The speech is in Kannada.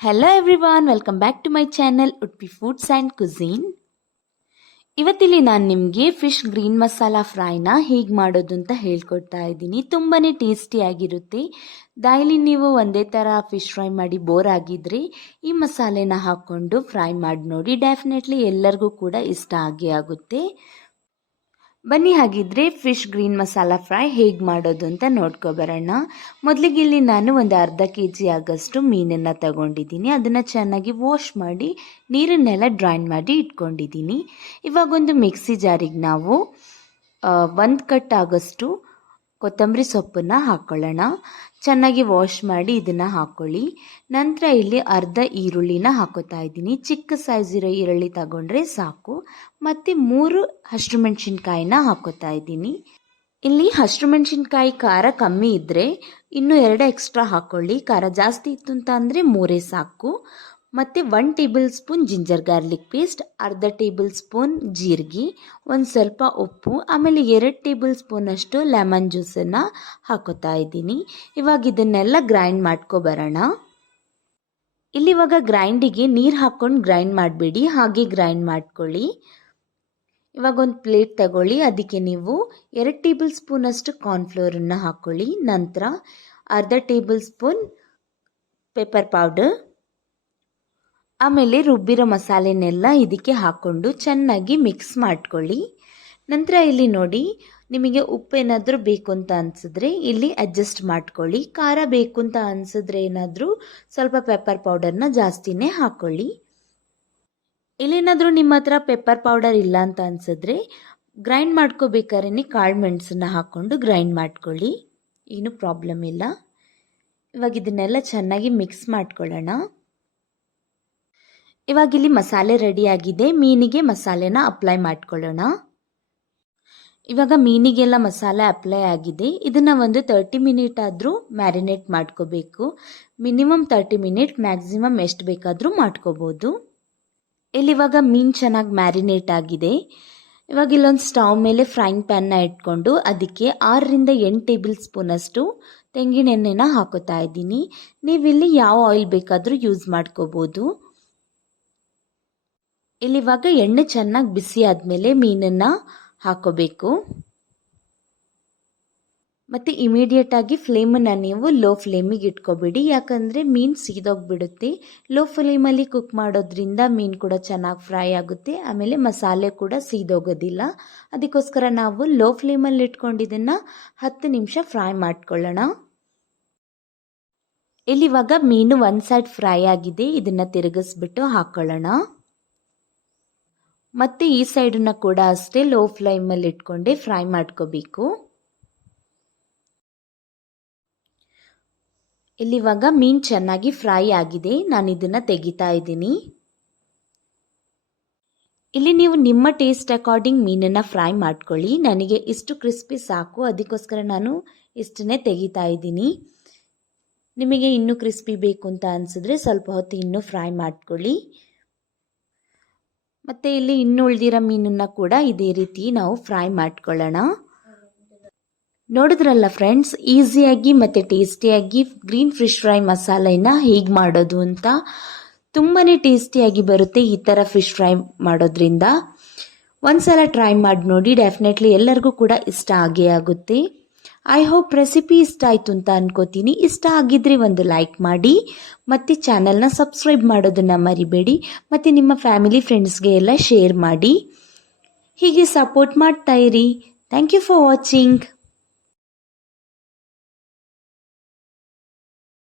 Hello everyone, welcome back to my channel Udupifoodsandcuisine. ಇವತ್ತಿಲ್ಲಿ ನಾನು ನಿಮಗೆ ಫಿಶ್ ಗ್ರೀನ್ ಮಸಾಲಾ ಫ್ರೈನ ಹೇಗೆ ಮಾಡೋದು ಅಂತ ಹೇಳ್ಕೊಡ್ತಾ ಇದ್ದೀನಿ. ತುಂಬಾನೇ ಟೇಸ್ಟಿ ಆಗಿರುತ್ತೆ. ಡೈಲಿ ನೀವು ಒಂದೇ ಥರ ಫಿಶ್ ಫ್ರೈ ಮಾಡಿ ಬೋರ್ ಆಗಿದ್ರೆ ಈ ಮಸಾಲೆನ ಹಾಕ್ಕೊಂಡು ಫ್ರೈ ಮಾಡಿ ನೋಡಿ. ಡೆಫಿನೆಟ್ಲಿ ಎಲ್ಲರಿಗೂ ಕೂಡ ಇಷ್ಟ ಆಗೇ ಆಗುತ್ತೆ. ಬನ್ನಿ ಹಾಗಿದ್ರೆ ಫಿಶ್ ಗ್ರೀನ್ ಮಸಾಲಾ ಫ್ರೈ ಹೇಗೆ ಮಾಡೋದು ಅಂತ ನೋಡ್ಕೊಬರೋಣ. ಮೊದಲಿಗೆ ಇಲ್ಲಿ ನಾನು ಒಂದು ಅರ್ಧ kg ಆಗಷ್ಟು ಮೀನನ್ನು ತಗೊಂಡಿದ್ದೀನಿ. ಅದನ್ನು ಚೆನ್ನಾಗಿ ವಾಶ್ ಮಾಡಿ ನೀರನ್ನೆಲ್ಲ ಡ್ರೈನ್ ಮಾಡಿ ಇಟ್ಕೊಂಡಿದ್ದೀನಿ. ಇವಾಗ ಒಂದು ಮಿಕ್ಸಿ ಜಾರಿಗೆ ನಾವು 1 ಕಟ್ ಆಗಷ್ಟು ಕೊತ್ತಂಬರಿ ಸೊಪ್ಪನ್ನು ಹಾಕ್ಕೊಳ್ಳೋಣ. ಚೆನ್ನಾಗಿ ವಾಶ್ ಮಾಡಿ ಇದನ್ನು ಹಾಕ್ಕೊಳ್ಳಿ. ನಂತರ ಇಲ್ಲಿ ಅರ್ಧ ಈರುಳ್ಳಿನ ಹಾಕೋತಾ ಇದ್ದೀನಿ. ಚಿಕ್ಕ ಸೈಜ್ ಇರೋ ಈರುಳ್ಳಿ ತಗೊಂಡ್ರೆ ಸಾಕು. ಮತ್ತು 3 ಹಸಿರು ಮೆಣಸಿನ್ಕಾಯಿನ ಹಾಕೋತಾ ಇದ್ದೀನಿ. ಇಲ್ಲಿ ಹಸಿರು ಮೆಣಸಿನ್ಕಾಯಿ ಖಾರ ಕಮ್ಮಿ ಇದ್ದರೆ ಇನ್ನೂ 2 ಎಕ್ಸ್ಟ್ರಾ ಹಾಕ್ಕೊಳ್ಳಿ. ಖಾರ ಜಾಸ್ತಿ ಇತ್ತು ಅಂತ ಅಂದರೆ 3 ಸಾಕು. ಮತ್ತು 1 table spoon ginger garlic paste, ಅರ್ಧ ಟೇಬಲ್ ಸ್ಪೂನ್ ಜೀರಿಗೆ, ಒಂದು ಸ್ವಲ್ಪ ಉಪ್ಪು, ಆಮೇಲೆ 2 ಟೇಬಲ್ ಸ್ಪೂನ್ ಅಷ್ಟು ಲೆಮನ್ ಜ್ಯೂಸನ್ನು ಹಾಕೋತಾ ಇದ್ದೀನಿ. ಇವಾಗ ಇದನ್ನೆಲ್ಲ ಗ್ರೈಂಡ್ ಮಾಡ್ಕೊಬರೋಣ. ಇಲ್ಲಿ ಇವಾಗ ಗ್ರೈಂಡಿಗೆ ನೀರು ಹಾಕ್ಕೊಂಡು ಗ್ರೈಂಡ್ ಮಾಡಬೇಡಿ, ಹಾಗೆ ಗ್ರೈಂಡ್ ಮಾಡ್ಕೊಳ್ಳಿ. ಇವಾಗ ಒಂದು ಪ್ಲೇಟ್ ತಗೊಳ್ಳಿ. ಅದಕ್ಕೆ ನೀವು 2 ಟೇಬಲ್ ಸ್ಪೂನ್ ಅಷ್ಟು ಕಾರ್ನ್ಫ್ಲೋರನ್ನು ಹಾಕ್ಕೊಳ್ಳಿ. ನಂತರ ಅರ್ಧ ಟೇಬಲ್ ಸ್ಪೂನ್ ಪೆಪ್ಪರ್ ಪೌಡರ್, ಆಮೇಲೆ ರುಬ್ಬಿರೋ ಮಸಾಲೆನೆಲ್ಲ ಇದಕ್ಕೆ ಹಾಕ್ಕೊಂಡು ಚೆನ್ನಾಗಿ ಮಿಕ್ಸ್ ಮಾಡ್ಕೊಳ್ಳಿ. ನಂತರ ಇಲ್ಲಿ ನೋಡಿ, ನಿಮಗೆ ಉಪ್ಪು ಏನಾದರೂ ಬೇಕು ಅಂತ ಅನಿಸಿದ್ರೆ ಇಲ್ಲಿ ಅಡ್ಜಸ್ಟ್ ಮಾಡ್ಕೊಳ್ಳಿ. ಖಾರ ಬೇಕು ಅಂತ ಅನಿಸಿದ್ರೆ ಏನಾದರೂ ಸ್ವಲ್ಪ ಪೆಪ್ಪರ್ ಪೌಡರ್ನ ಜಾಸ್ತಿನೇ ಹಾಕ್ಕೊಳ್ಳಿ. ಇಲ್ಲೇನಾದರೂ ನಿಮ್ಮ ಹತ್ರ ಪೆಪ್ಪರ್ ಪೌಡರ್ ಇಲ್ಲ ಅಂತ ಅನಿಸಿದ್ರೆ ಗ್ರೈಂಡ್ ಮಾಡ್ಕೋಬೇಕಾದ್ರೆ ಕಾಳು ಮೆಣಸನ್ನ ಹಾಕ್ಕೊಂಡು ಗ್ರೈಂಡ್ ಮಾಡ್ಕೊಳ್ಳಿ, ಏನೂ ಪ್ರಾಬ್ಲಮ್ ಇಲ್ಲ. ಇವಾಗ ಇದನ್ನೆಲ್ಲ ಚೆನ್ನಾಗಿ ಮಿಕ್ಸ್ ಮಾಡ್ಕೊಳ್ಳೋಣ. ಇವಾಗ ಇಲ್ಲಿ ಮಸಾಲೆ ರೆಡಿ ಆಗಿದೆ. ಮೀನಿಗೆ ಮಸಾಲೆನ ಅಪ್ಲೈ ಮಾಡ್ಕೊಳ್ಳೋಣ. ಇವಾಗ ಮೀನಿಗೆಲ್ಲ ಮಸಾಲೆ ಅಪ್ಲೈ ಆಗಿದೆ. ಇದನ್ನು ಒಂದು 30 ಮಿನಿಟ್ ಆದರೂ ಮ್ಯಾರಿನೇಟ್ ಮಾಡ್ಕೋಬೇಕು. ಮಿನಿಮಮ್ 30 ಮಿನಿಟ್, ಮ್ಯಾಕ್ಸಿಮಮ್ ಎಷ್ಟು ಬೇಕಾದರೂ ಮಾಡ್ಕೋಬೋದು. ಇಲ್ಲಿ ಇವಾಗ ಮೀನು ಚೆನ್ನಾಗಿ ಮ್ಯಾರಿನೇಟ್ ಆಗಿದೆ. ಇವಾಗ ಇಲ್ಲೊಂದು ಸ್ಟವ್ ಮೇಲೆ ಫ್ರೈಂಗ್ ಪ್ಯಾನ್ನ ಇಟ್ಕೊಂಡು ಅದಕ್ಕೆ 6ರಿಂದ 8 ಟೇಬಲ್ ಸ್ಪೂನ್ ಅಷ್ಟು ತೆಂಗಿನ ಎಣ್ಣೆನ ಹಾಕೋತಾ ಇದ್ದೀನಿ. ನೀವಿಲ್ಲಿ ಯಾವ ಆಯಿಲ್ ಬೇಕಾದರೂ ಯೂಸ್ ಮಾಡ್ಕೋಬೋದು. ಇಲ್ಲಿವಾಗ ಎಣ್ಣೆ ಚೆನ್ನಾಗಿ ಬಿಸಿ ಆದಮೇಲೆ ಮೀನನ್ನು ಹಾಕೋಬೇಕು. ಮತ್ತು ಇಮಿಡಿಯೇಟಾಗಿ ಫ್ಲೇಮನ್ನು ನೀವು ಲೋ ಫ್ಲೇಮಿಗೆ ಇಟ್ಕೋಬೇಡಿ, ಯಾಕಂದರೆ ಮೀನು ಸೀದೋಗಿಬಿಡುತ್ತೆ. ಲೋ ಫ್ಲೇಮಲ್ಲಿ ಕುಕ್ ಮಾಡೋದ್ರಿಂದ ಮೀನು ಕೂಡ ಚೆನ್ನಾಗಿ ಫ್ರೈ ಆಗುತ್ತೆ, ಆಮೇಲೆ ಮಸಾಲೆ ಕೂಡ ಸೀದೋಗೋದಿಲ್ಲ. ಅದಕ್ಕೋಸ್ಕರ ನಾವು ಲೋ ಫ್ಲೇಮಲ್ಲಿ ಇಟ್ಕೊಂಡು ಇದನ್ನು 10 ನಿಮಿಷ ಫ್ರೈ ಮಾಡ್ಕೊಳ್ಳೋಣ. ಇಲ್ಲಿವಾಗ ಮೀನು ಒಂದು ಸೈಡ್ ಫ್ರೈ ಆಗಿದೆ. ಇದನ್ನು ತಿರುಗಿಸ್ಬಿಟ್ಟು ಹಾಕ್ಕೊಳ್ಳೋಣ. ಮತ್ತು ಈ ಸೈಡನ್ನು ಕೂಡ ಅಷ್ಟೇ ಲೋ ಫ್ಲೇಮಲ್ಲಿ ಇಟ್ಕೊಂಡೆ ಫ್ರೈ ಮಾಡ್ಕೋಬೇಕು. ಇಲ್ಲಿವಾಗ ಮೀನು ಚೆನ್ನಾಗಿ ಫ್ರೈ ಆಗಿದೆ. ನಾನು ಇದನ್ನು ತೆಗಿತಾ ಇದ್ದೀನಿ. ಇಲ್ಲಿ ನೀವು ನಿಮ್ಮ ಟೇಸ್ಟ್ ಅಕಾರ್ಡಿಂಗ್ ಮೀನನ್ನು ಫ್ರೈ ಮಾಡ್ಕೊಳ್ಳಿ. ನನಗೆ ಇಷ್ಟು ಕ್ರಿಸ್ಪಿ ಸಾಕು, ಅದಕ್ಕೋಸ್ಕರ ನಾನು ಇಷ್ಟನ್ನೇ ತೆಗಿತಾ ಇದ್ದೀನಿ. ನಿಮಗೆ ಇನ್ನೂ ಕ್ರಿಸ್ಪಿ ಬೇಕು ಅಂತ ಅನಿಸಿದ್ರೆ ಸ್ವಲ್ಪ ಹೊತ್ತು ಇನ್ನೂ ಫ್ರೈ ಮಾಡ್ಕೊಳ್ಳಿ. ಮತ್ತು ಇಲ್ಲಿ ಇನ್ನು ಉಳಿದಿರೋ ಮೀನನ್ನು ಕೂಡ ಇದೇ ರೀತಿ ನಾವು ಫ್ರೈ ಮಾಡ್ಕೊಳ್ಳೋಣ. ನೋಡಿದ್ರಲ್ಲ ಫ್ರೆಂಡ್ಸ್, ಈಸಿಯಾಗಿ ಮತ್ತು ಟೇಸ್ಟಿಯಾಗಿ ಗ್ರೀನ್ ಫಿಶ್ ಫ್ರೈ ಮಸಾಲೆನ ಹೇಗೆ ಮಾಡೋದು ಅಂತ. ತುಂಬಾ ಟೇಸ್ಟಿಯಾಗಿ ಬರುತ್ತೆ ಈ ಥರ ಫಿಶ್ ಫ್ರೈ ಮಾಡೋದ್ರಿಂದ. ಒಂದ್ಸಲ ಟ್ರೈ ಮಾಡಿ ನೋಡಿ, ಡೆಫಿನೆಟ್ಲಿ ಎಲ್ಲರಿಗೂ ಕೂಡ ಇಷ್ಟ ಆಗೇ ಆಗುತ್ತೆ. ಐ ಹೋಪ್ ರೆಸಿಪಿ ಇಷ್ಟ ಆಯಿತು ಅಂತ ಅನ್ಕೋತೀನಿ. ಇಷ್ಟ ಆಗಿದ್ರೆ ಒಂದು ಲೈಕ್ ಮಾಡಿ, ಮತ್ತು ಚಾನಲ್ನ ಸಬ್ಸ್ಕ್ರೈಬ್ ಮಾಡೋದನ್ನು ಮರಿಬೇಡಿ. ಮತ್ತು ನಿಮ್ಮ ಫ್ಯಾಮಿಲಿ ಫ್ರೆಂಡ್ಸ್ಗೆ ಎಲ್ಲ ಶೇರ್ ಮಾಡಿ. ಹೀಗೆ ಸಪೋರ್ಟ್ ಮಾಡ್ತಾ ಇರಿ. Thank you for watching.